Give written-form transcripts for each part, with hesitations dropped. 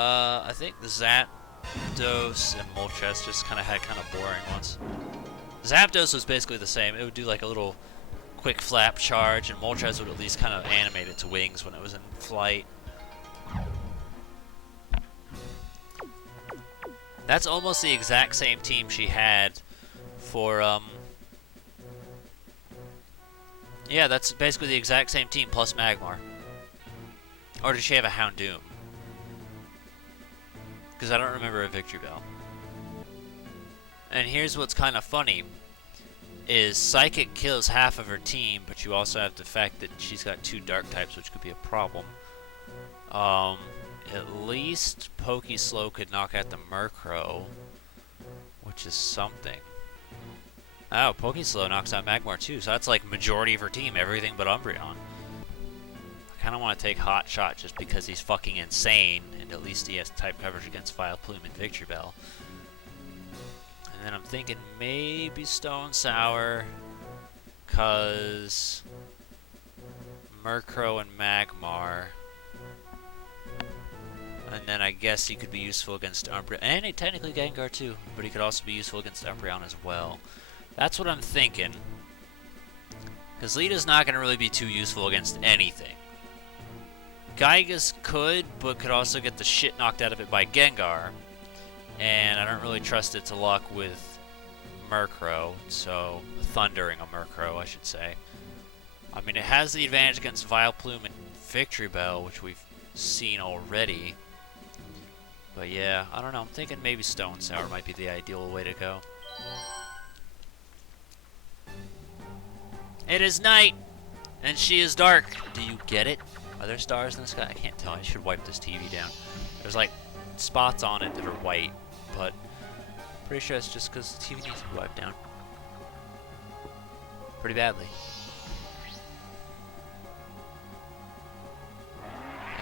I think the Zapdos and Moltres just kind of boring ones. Zapdos was basically the same. It would do like a little quick flap charge, and Moltres would at least kind of animate its wings when it was in flight. That's almost the exact same team she had for, yeah, that's basically the exact same team plus Magmar. Or did she have a Houndoom? Because I don't remember a Victreebel. And here's what's kind of funny, is Psychic kills half of her team, but you also have the fact that she's got 2 Dark types, which could be a problem. At least Pokeslow could knock out the Murkrow, which is something. Oh, Pokeslow knocks out Magmar too, so that's like majority of her team, everything but Umbreon. I kind of want to take Hot Shot just because he's fucking insane, and at least he has type coverage against Vileplume and Victreebel. And then I'm thinking maybe Stone Sour, cause Murkrow and Magmar. And then I guess he could be useful against Umbreon. And he technically Gengar too, but he could also be useful against Umbreon as well. That's what I'm thinking. Because Lita's not going to really be too useful against anything. Gygas could, but could also get the shit knocked out of it by Gengar. And I don't really trust its luck with Murkrow, so thundering a Murkrow, I should say. I mean, it has the advantage against Vileplume and Victreebel, which we've seen already. But yeah, I don't know. I'm thinking maybe Stone Sour might be the ideal way to go. It is night, and she is dark. Do you get it? Are there stars in the sky? I can't tell. I should wipe this TV down. There's like spots on it that are white, but pretty sure it's just because the TV needs to be wiped down pretty badly.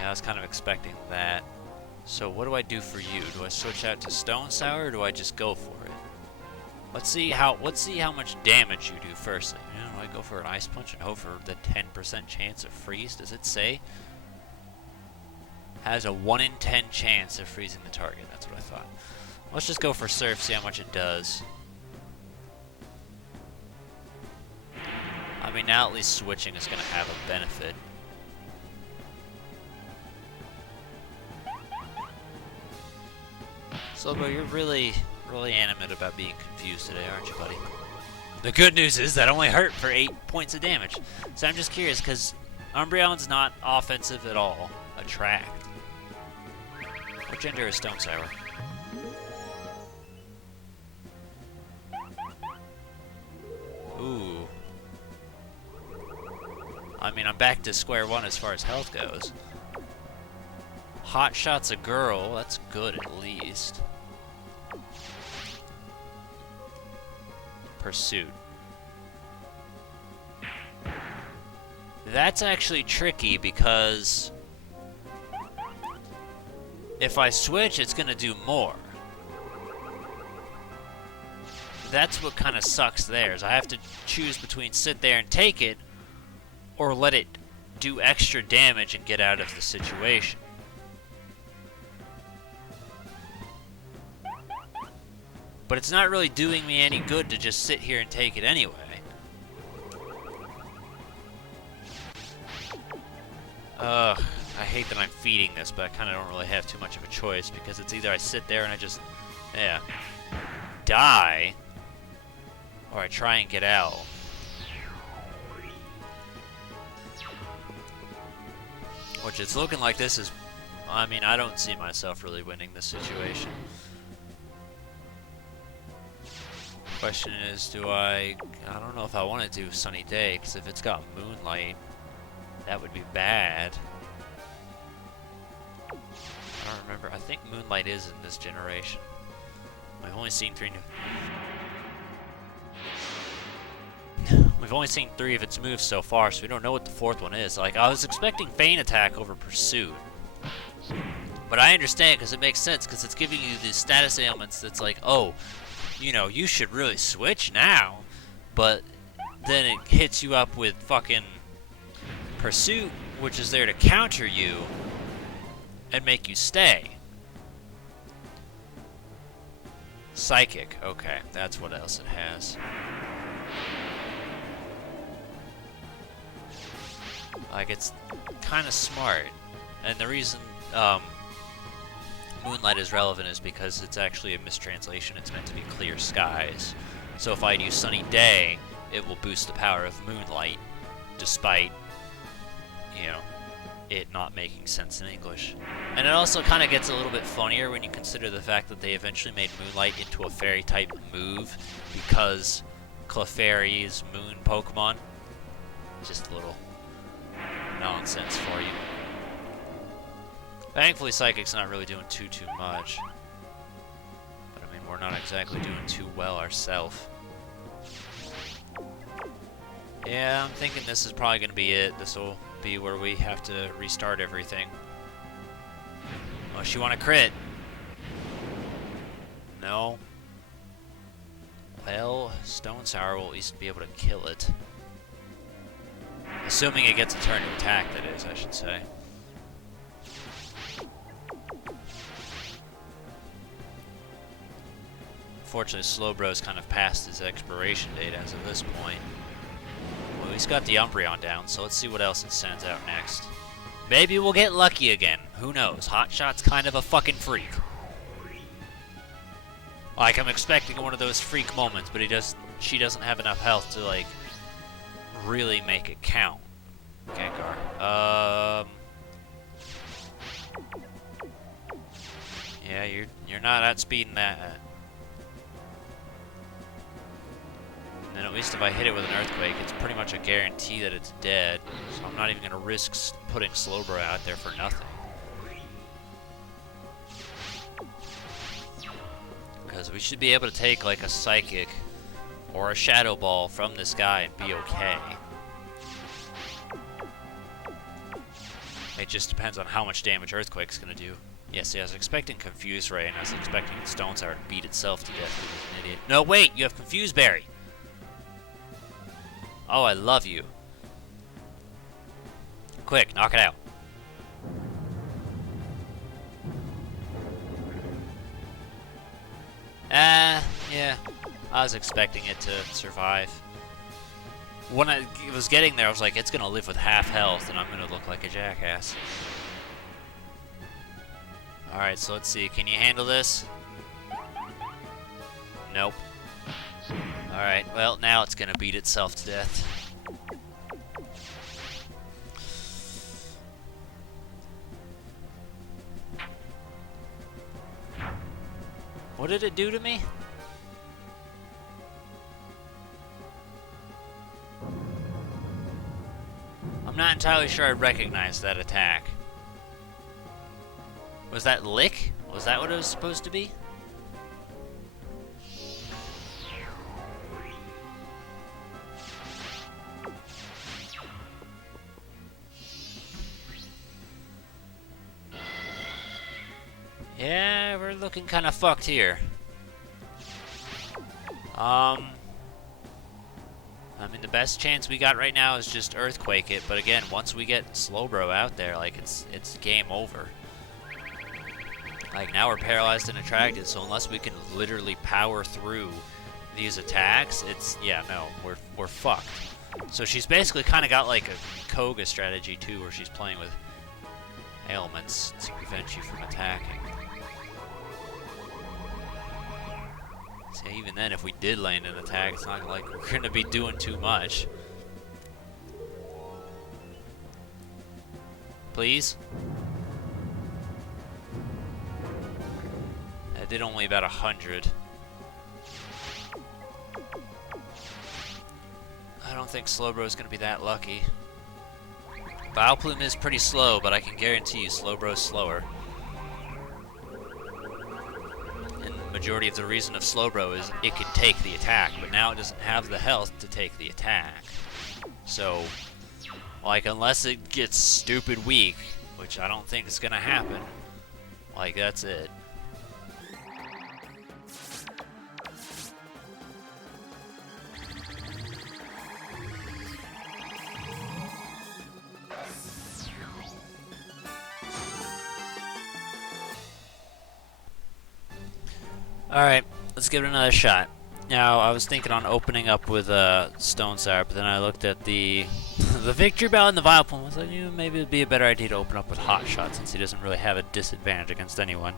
Yeah, I was kind of expecting that. So what do I do for you? Do I switch out to Stone Sour, or do I just go for it? Let's see how much damage you do firstly. You know, do I go for an Ice Punch and hope for the 10% chance of freeze? Does it say? Has a 1 in 10 chance of freezing the target. That's what I thought. Let's just go for Surf, see how much it does. I mean, now at least switching is going to have a benefit. Slowbro, you're really animate about being confused today, aren't you, buddy? The good news is that only hurt for 8 points of damage. So I'm just curious, because Umbreon's not offensive at all. Attract. What gender is Stone Sour? Ooh. I mean, I'm back to square one as far as health goes. Hot Shot's a girl. That's good, at least. Pursuit. That's actually tricky because if I switch, it's going to do more. That's what kind of sucks there, is I have to choose between sit there and take it or let it do extra damage and get out of the situation. But it's not really doing me any good to just sit here and take it anyway. Ugh, I hate that I'm feeding this, but I kind of don't really have too much of a choice, because it's either I sit there and I just, yeah, die, or I try and get out. Which it's looking like this is, I mean, I don't see myself really winning this situation. Question is, I don't know if I want to do Sunny Day, because if it's got Moonlight, that would be bad. I don't remember. I think Moonlight is in this generation. I've only seen 3 new... We've only seen 3 of its moves so far, so we don't know what the 4th one is. Like, I was expecting Feint Attack over Pursuit. But I understand, because it makes sense, because it's giving you these status ailments that's like, oh, you know, you should really switch now. But then it hits you up with fucking Pursuit, which is there to counter you and make you stay. Psychic. Okay, that's what else it has. Like, it's kind of smart. And the reason Moonlight is relevant is because it's actually a mistranslation. It's meant to be clear skies. So if I use Sunny Day, it will boost the power of Moonlight, despite, you know, it not making sense in English. And it also kind of gets a little bit funnier when you consider the fact that they eventually made Moonlight into a fairy-type move because Clefairy's moon Pokemon. Just a little nonsense for you. Thankfully, Psychic's not really doing too much. But I mean, we're not exactly doing too well ourselves. Yeah, I'm thinking this is probably going to be it. This will be where we have to restart everything. Unless you want to crit. No. Well, Stone Sour will at least be able to kill it. Assuming it gets a turn to attack, that is, I should say. Unfortunately, Slowbro's kind of past his expiration date as of this point. Well, he's got the Umbreon down, so let's see what else it sends out next. Maybe we'll get lucky again. Who knows? Hotshot's kind of a fucking freak. Like, I'm expecting one of those freak moments, but she doesn't have enough health to, like, really make it count. Gengar. Yeah, you're not outspeeding that. And then at least if I hit it with an Earthquake, it's pretty much a guarantee that it's dead. So I'm not even going to risk putting Slowbro out there for nothing. Because we should be able to take like a Psychic or a Shadow Ball from this guy and be okay. It just depends on how much damage Earthquake's going to do. Yeah, see, I was expecting Confuse Ray, and I was expecting Stone Sour to beat itself to death because it's an idiot. No, wait! You have Confuse Berry! Oh, I love you. Quick, knock it out. Yeah. I was expecting it to survive. When I was getting there, I was like, it's gonna live with half health, and I'm gonna look like a jackass. Alright, so let's see. Can you handle this? Nope. Alright, well, now it's gonna beat itself to death. What did it do to me? I'm not entirely sure I recognize that attack. Was that Lick? Was that what it was supposed to be? Yeah, we're looking kind of fucked here. I mean, the best chance we got right now is just Earthquake it, but again, once we get Slowbro out there, like, it's game over. Like, now we're paralyzed and attracted, so unless we can literally power through these attacks, yeah, no, we're fucked. So she's basically kind of got like a Koga strategy too, where she's playing with ailments to prevent you from attacking. So even then, if we did land an attack, it's not like we're gonna be doing too much. Please? I did only about 100. I don't think Slowbro is going to be that lucky. Vileplume is pretty slow, but I can guarantee you Slowbro's slower. And the majority of the reason of Slowbro is it can take the attack, but now it doesn't have the health to take the attack. So, like, unless it gets stupid weak, which I don't think is going to happen, like, that's it. Alright, let's give it another shot. Now, I was thinking on opening up with Stone Sour, but then I looked at the the Victory Bell and the Vileplume. I was like, maybe it'd be a better idea to open up with Hot Shot since he doesn't really have a disadvantage against anyone.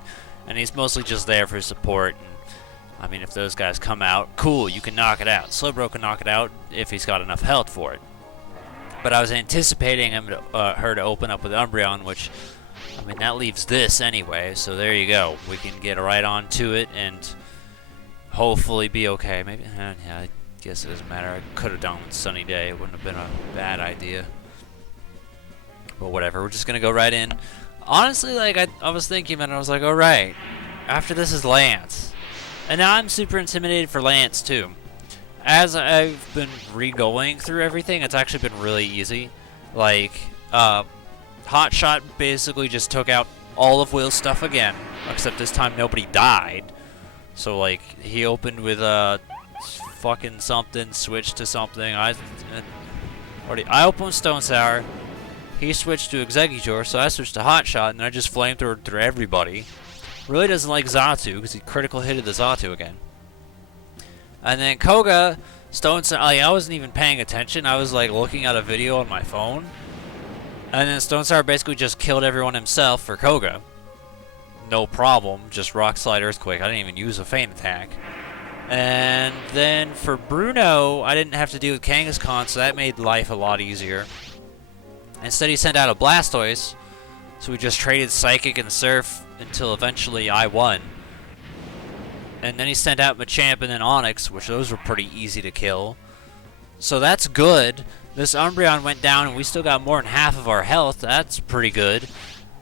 And he's mostly just there for support. And, I mean, if those guys come out, cool, you can knock it out. Slowbro can knock it out if he's got enough health for it. But I was anticipating her to open up with Umbreon, which, I mean, that leaves this anyway. So there you go. We can get right on to it and hopefully be okay. Maybe, yeah, I guess it doesn't matter. I could have done with Sunny Day. It wouldn't have been a bad idea. But whatever, we're just going to go right in. Honestly, like, I was thinking, and I was like, alright, after this is Lance. And now I'm super intimidated for Lance, too. As I've been re-going through everything, it's actually been really easy. Like, Hot Shot basically just took out all of Will's stuff again, except this time nobody died. So, like, he opened with fucking something, switched to something. I opened with Stone Sour. He switched to Exeggutor, so I switched to Hot Shot, and I just flamethrowed through everybody. Really doesn't like Xatu, because he critical hitted the Xatu again. And then Koga, Stone Sour, like, I wasn't even paying attention. I was, like, looking at a video on my phone. And then Stone Sour basically just killed everyone himself for Koga. No problem, just Rock Slide Earthquake. I didn't even use a feint attack. And then for Bruno, I didn't have to deal with Kangaskhan, so that made life a lot easier. Instead, he sent out a Blastoise, so we just traded Psychic and Surf until eventually I won. And then he sent out Machamp and then Onix, which those were pretty easy to kill. So that's good. This Umbreon went down, and we still got more than half of our health. That's pretty good.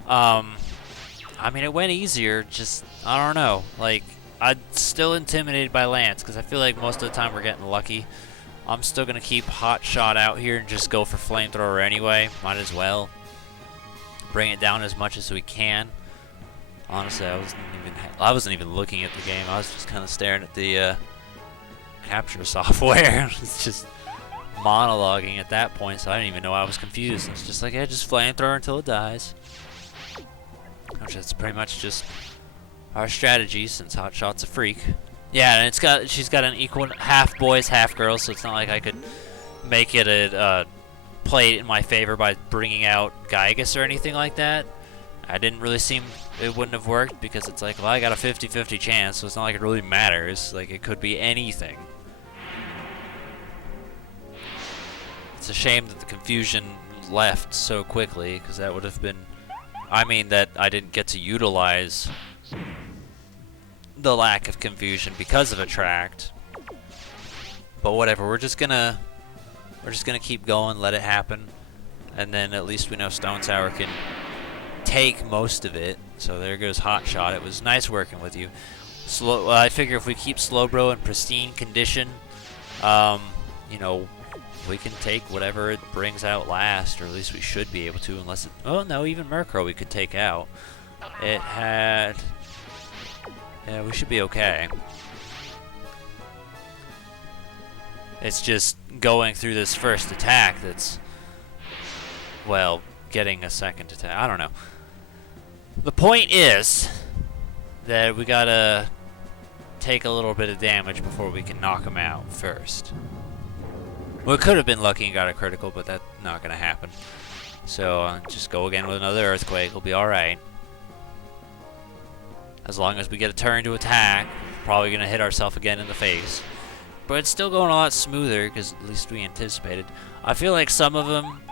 I mean, it went easier, just, I don't know. Like, I'm still intimidated by Lance, because I feel like most of the time we're getting lucky. I'm still going to keep Hot Shot out here and just go for Flamethrower anyway. Might as well. Bring it down as much as we can. Honestly, I wasn't even looking at the game. I was just kind of staring at the capture software. It's just monologuing at that point, so I didn't even know I was confused. It's just like, yeah, just Flamethrower until it dies. Which is pretty much just our strategy since Hot Shot's a freak. Yeah, and she's got an equal half boys, half girls, so it's not like I could make it play it in my favor by bringing out Gygus or anything like that. I didn't really seem it wouldn't have worked because it's like, well, I got a 50-50 chance, so it's not like it really matters. Like, it could be anything. It's a shame that the confusion left so quickly, because that would have been, I mean, that I didn't get to utilize the lack of confusion because of Attract. But whatever, we're just gonna keep going, let it happen, and then at least we know Stone Sour can take most of it. So there goes Hot Shot. It was nice working with you. I figure if we keep Slowbro in pristine condition, you know, we can take whatever it brings out last, or at least we should be able to, unless it, oh no, even Murkrow we could take out. It had, yeah, we should be okay. It's just going through this first attack that's, well, getting a second attack. I don't know. The point is that we gotta take a little bit of damage before we can knock him out first. We could have been lucky and got a critical, but that's not gonna happen. So just go again with another Earthquake. We'll be alright. As long as we get a turn to attack, we're probably gonna hit ourselves again in the face. But it's still going a lot smoother, because at least we anticipated. I feel like some of them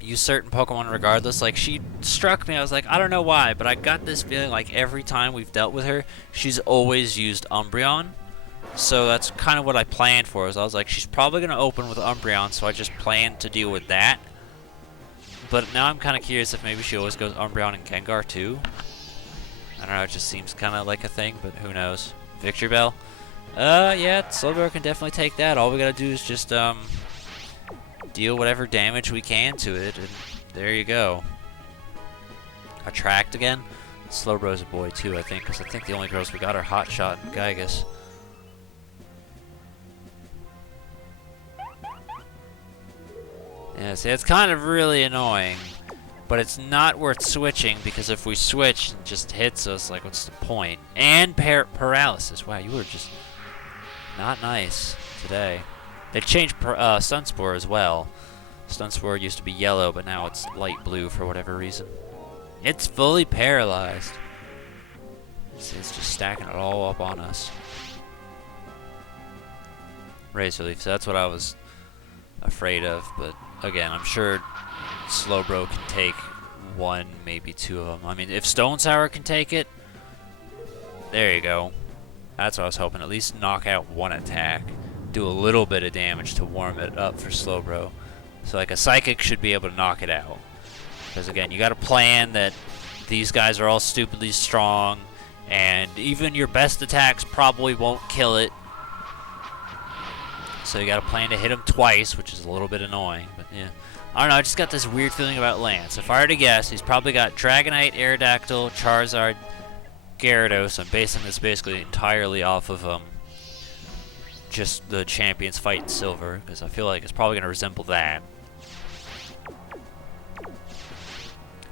use certain Pokemon regardless. Like, she struck me, I was like, I don't know why, but I got this feeling like every time we've dealt with her, she's always used Umbreon. So that's kind of what I planned for. I was like, she's probably going to open with Umbreon, so I just planned to deal with that. But now I'm kind of curious if maybe she always goes Umbreon and Gengar too. I don't know, it just seems kind of like a thing, but who knows. Victory Bell? Yeah, Slowbro can definitely take that. All we gotta do is just, deal whatever damage we can to it, and there you go. Attract again? Slowbro's a boy too, I think, because I think the only girls we got are Hot Shot and Gygus. Yeah, see, it's kind of really annoying But it's not worth switching, because if we switch, it just hits us, like, what's the point? And paralysis. Wow, you were just not nice today. They changed Sunspore as well. Sunspore used to be yellow, but now it's light blue for whatever reason. It's fully paralyzed. See, it's just stacking it all up on us. Razor Leaf, so that's what I was afraid of, but again, I'm sure Slowbro can take one, maybe two of them. I mean, if Stone Sour can take it, there you go. That's what I was hoping. At least knock out one attack. Do a little bit of damage to warm it up for Slowbro. So like a Psychic should be able to knock it out. Because again, you got to plan that these guys are all stupidly strong, and even your best attacks probably won't kill it. So you got to plan to hit him twice, which is a little bit annoying. But yeah, I don't know. I just got this weird feeling about Lance. If I were to guess, he's probably got Dragonite, Aerodactyl, Charizard, Gyarados. I'm basing this basically entirely off of just the champions fight in Silver, because I feel like it's probably going to resemble that.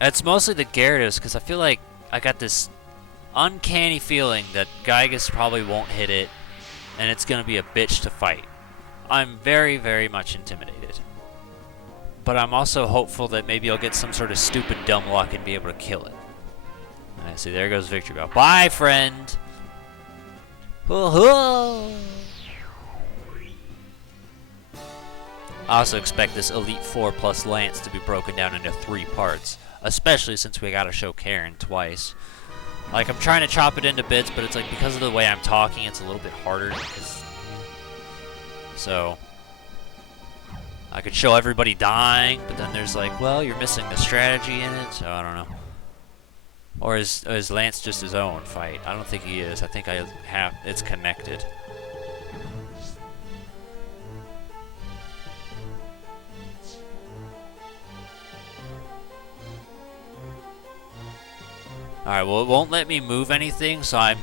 It's mostly the Gyarados, because I feel like I got this uncanny feeling that Gygas probably won't hit it, and it's going to be a bitch to fight. I'm very, very much intimidated. But I'm also hopeful that maybe I'll get some sort of stupid dumb luck and be able to kill it. I see, there goes Victory Bell. Bye, friend! I also expect this Elite Four plus Lance to be broken down into 3 parts. Especially since we gotta show Karen twice. Like, I'm trying to chop it into bits, but it's like, because of the way I'm talking, it's a little bit harder. So, I could show everybody dying, but then there's like, well, you're missing the strategy in it, so I don't know. Or is Lance just his own fight? I don't think he is. I think it's connected. Alright, well, it won't let me move anything, so I'm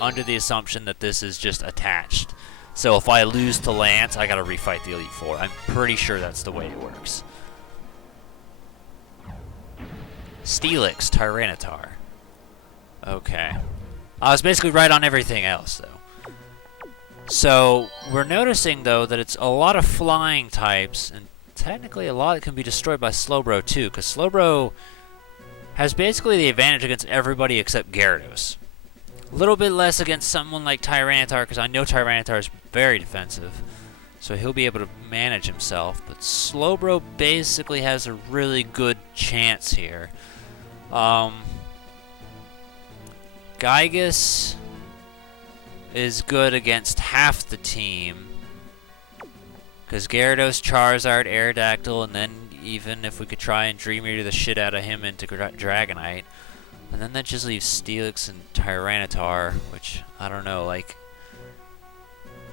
under the assumption that this is just attached. So if I lose to Lance, I gotta refight the Elite Four. I'm pretty sure that's the way it works. Steelix, Tyranitar. Okay. I was basically right on everything else, though. So, we're noticing, though, that it's a lot of flying types, and technically a lot can be destroyed by Slowbro, too, because Slowbro has basically the advantage against everybody except Gyarados. A little bit less against someone like Tyranitar, because I know Tyranitar is very defensive, so he'll be able to manage himself, but Slowbro basically has a really good chance here. Gygas is good against half the team, because Gyarados, Charizard, Aerodactyl, and then even if we could try and Dream Eater the shit out of him into Dragonite. And then that just leaves Steelix and Tyranitar, which, I don't know, like...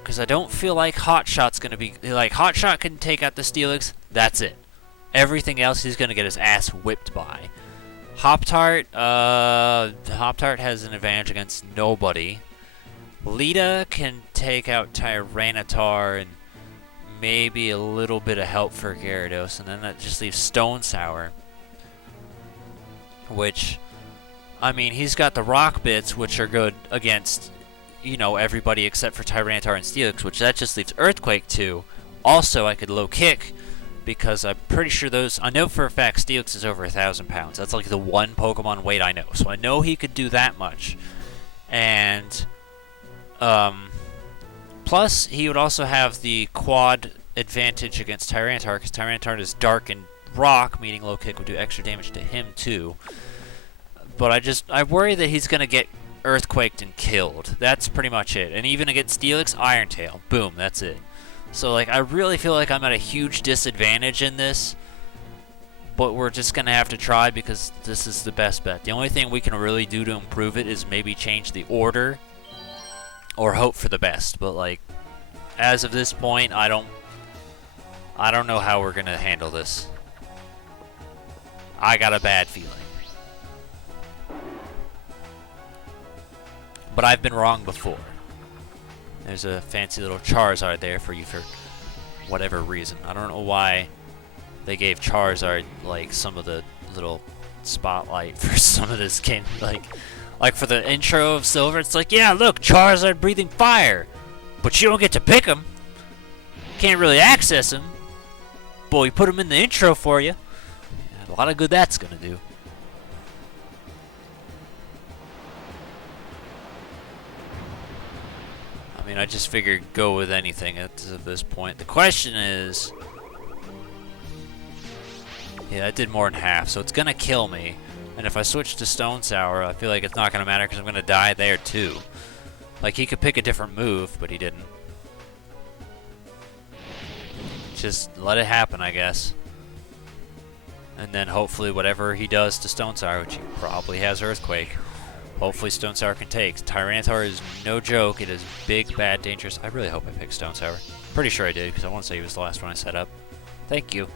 Because I don't feel like Hot Shot's going to be... Like, Hot Shot can take out the Steelix, that's it. Everything else he's going to get his ass whipped by. Hop-Tart has an advantage against nobody. Lita can take out Tyranitar and maybe a little bit of help for Gyarados, and then that just leaves Stone Sour, which, I mean, he's got the Rock Bits, which are good against, you know, everybody except for Tyranitar and Steelix, which that just leaves Earthquake too. Also, I could low kick, because I'm pretty sure I know for a fact Steelix is over 1,000 pounds. That's like the one Pokemon weight I know, so I know he could do that much. And, plus, he would also have the quad advantage against Tyranitar, because Tyranitar is Dark and Rock, meaning low kick would do extra damage to him too. But I worry that he's going to get Earthquaked and killed. That's pretty much it. And even against Steelix, Iron Tail. Boom, that's it. So, like, I really feel like I'm at a huge disadvantage in this. But we're just going to have to try, because this is the best bet. The only thing we can really do to improve it is maybe change the order or hope for the best. But, like, as of this point, I don't know how we're going to handle this. I got a bad feeling. But I've been wrong before. There's a fancy little Charizard there for you for whatever reason. I don't know why they gave Charizard like some of the little spotlight for some of this game, like for the intro of Silver. It's like, yeah, look, Charizard breathing fire, but you don't get to pick him. Can't really access him. But we put him in the intro for you. A lot of good that's gonna do. I mean, I just figured go with anything at this point. The question is, yeah, that did more than half, so it's gonna kill me. And if I switch to Stone Sour, I feel like it's not gonna matter because I'm gonna die there too. Like, he could pick a different move, but he didn't. Just let it happen, I guess. And then hopefully whatever he does to Stone Sour, which he probably has Earthquake, hopefully Stone Sour can take. Tyranitar is no joke. It is big, bad, dangerous. I really hope I picked Stone Sour. Pretty sure I did, because I want to say he was the last one I set up. Thank you.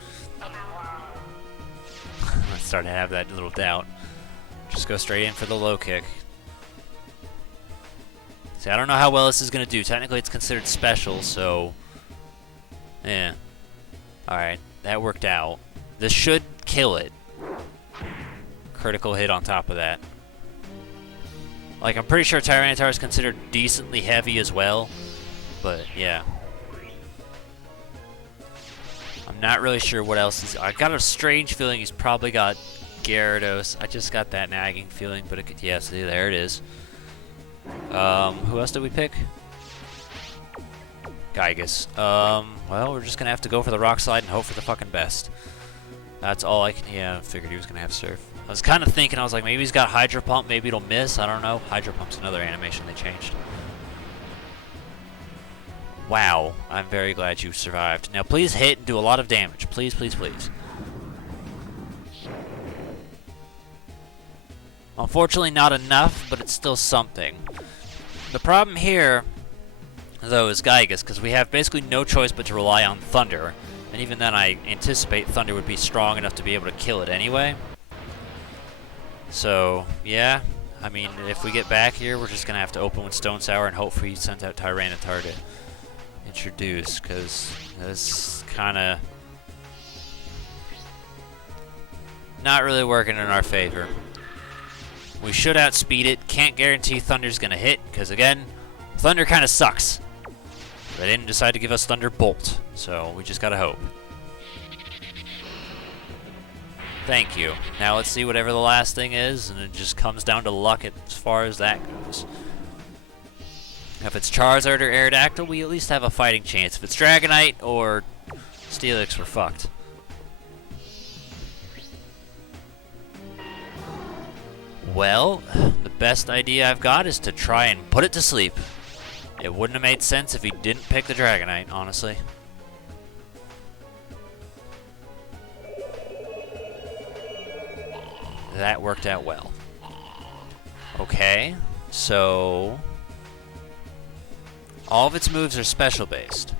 I started to have that little doubt. Just go straight in for the low kick. See, I don't know how well this is going to do. Technically, it's considered special, so... yeah. Alright, that worked out. This should kill it. Critical hit on top of that. Like, I'm pretty sure Tyranitar is considered decently heavy as well. But, yeah. I'm not really sure what else is... I got a strange feeling he's probably got Gyarados. I just got that nagging feeling, but it could... yeah, see, there it is. Who else did we pick? Gygus. Well, we're just gonna have to go for the Rock Slide and hope for the fucking best. That's all I can... yeah, I figured he was gonna have Surf. I was kind of thinking, I was like, maybe he's got Hydro Pump, maybe it'll miss, I don't know. Hydro Pump's another animation they changed. Wow, I'm very glad you survived. Now please hit and do a lot of damage. Please, please, please. Unfortunately not enough, but it's still something. The problem here, though, is Gygus, because we have basically no choice but to rely on Thunder. And even then I anticipate Thunder would be strong enough to be able to kill it anyway. So, yeah. I mean, if we get back here, we're just going to have to open with Stone Sour and hopefully he sends out Tyranitar to introduce, because this kind of not really working in our favor. We should outspeed it. Can't guarantee Thunder's going to hit, because again, Thunder kind of sucks. They didn't decide to give us Thunderbolt, so we just gotta hope. Thank you. Now let's see whatever the last thing is, and it just comes down to luck as far as that goes. If it's Charizard or Aerodactyl, we at least have a fighting chance. If it's Dragonite or Steelix, we're fucked. Well, the best idea I've got is to try and put it to sleep. It wouldn't have made sense if he didn't pick the Dragonite, honestly. That worked out well. Okay, so... all of its moves are special based.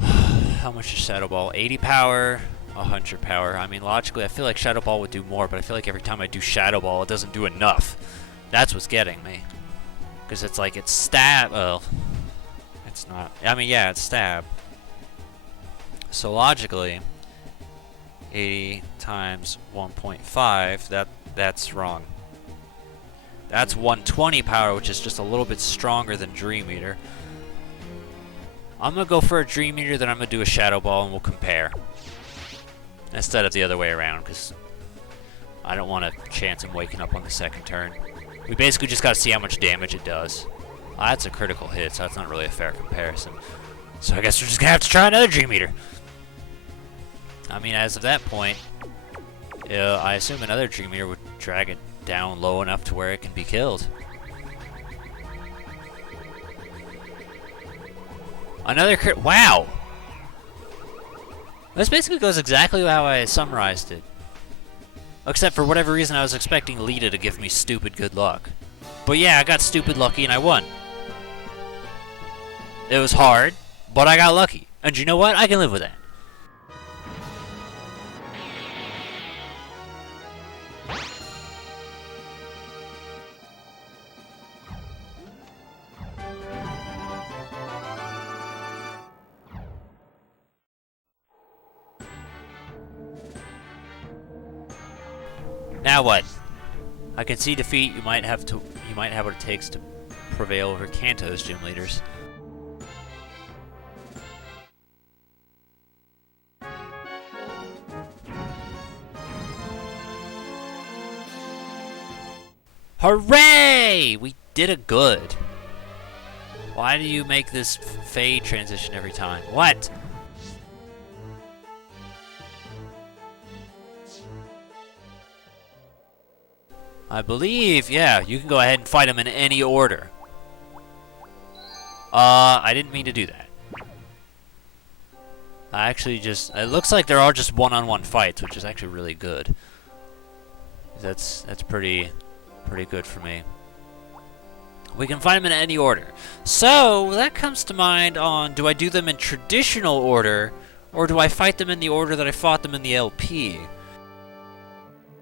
How much is Shadow Ball? 80 power, 100 power. I mean, logically, I feel like Shadow Ball would do more, but I feel like every time I do Shadow Ball, it doesn't do enough. That's what's getting me. Because it's like, it's stab. Well, it's not. I mean, yeah, it's stab. So logically, 80 times 1.5, that's wrong. That's 120 power, which is just a little bit stronger than Dream Eater. I'm going to go for a Dream Eater, then I'm going to do a Shadow Ball, and we'll compare. Instead of the other way around, because I don't want to chance him waking up on the second turn. We basically just got to see how much damage it does. That's a critical hit, so that's not really a fair comparison. So I guess we're just going to have to try another Dream Eater. I mean, as of that point, I assume another Dream Eater would drag it down low enough to where it can be killed. Another crit. Wow! This basically goes exactly how I summarized it. Except for whatever reason I was expecting Lita to give me stupid good luck. But yeah, I got stupid lucky and I won. It was hard, but I got lucky. And you know what? I can live with that. Now what? I can see defeat. You might have what it takes to prevail over Kanto's gym leaders. Hooray! We did it good. Why do you make this fade transition every time? What? I believe, yeah, you can go ahead and fight him in any order. I didn't mean to do that. I actually just, it looks like there are just one-on-one fights, which is actually really good. That's pretty good for me. We can find them in any order. So, that comes to mind on, do I do them in traditional order, or do I fight them in the order that I fought them in the LP?